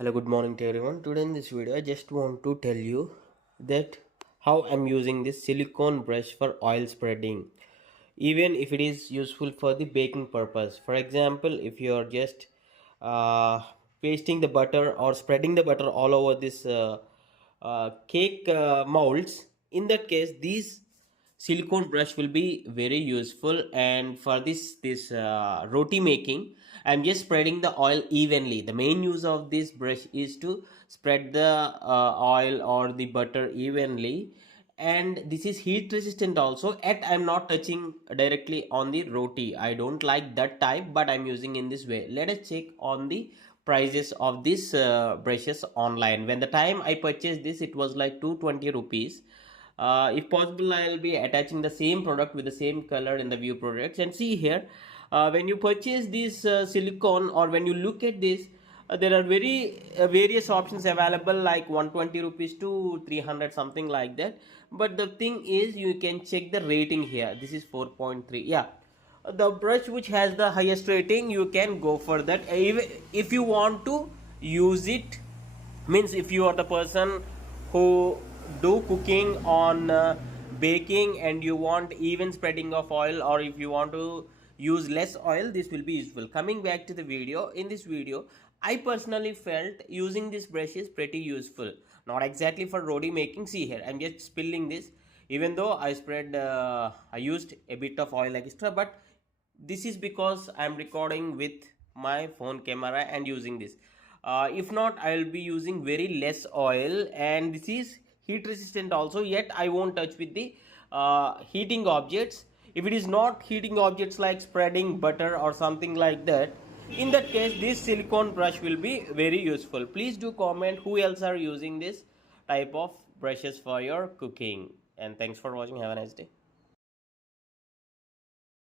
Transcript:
Hello, good morning to everyone. Today in this video, I just want to tell you that how I'm using this silicone brush for oil spreading, even if it is useful for the baking purpose. For example, if you're just uh, pasting the butter or spreading the butter all over this cake molds, in that case, these silicone brush will be very useful. And for this roti making, I'm just spreading the oil evenly. The main use of this brush is to spread the oil or the butter evenly, and this is heat resistant also. At I'm not touching directly on the roti, I don't like that type, but I'm using in this way. Let us check on the prices of these brushes online. When the time I purchased this, it was like 220 rupees. If possible, I'll be attaching the same product with the same color in the view products. And see here, when you purchase this silicone, or when you look at this, there are very various options available, like 120 rupees to 300, something like that. But the thing is, you can check the rating here. This is 4.3. Yeah, the brush which has the highest rating, you can go for that. Even if you want to use it, means if you are the person who do cooking on baking, and you want even spreading of oil, or if you want to use less oil, this will be useful. Coming back to the video, in this video I personally felt using this brush is pretty useful. Not exactly for roti making. See here, I'm just spilling this. Even though I used a bit of oil extra, but this is because I'm recording with my phone camera and using this. If not, I'll be using very less oil, and this is heat resistant also, yet I won't touch with the heating objects. If it is not heating objects like spreading butter or something like that, in that case this silicone brush will be very useful. Please do comment who else are using this type of brushes for your cooking, and thanks for watching. Have a nice day.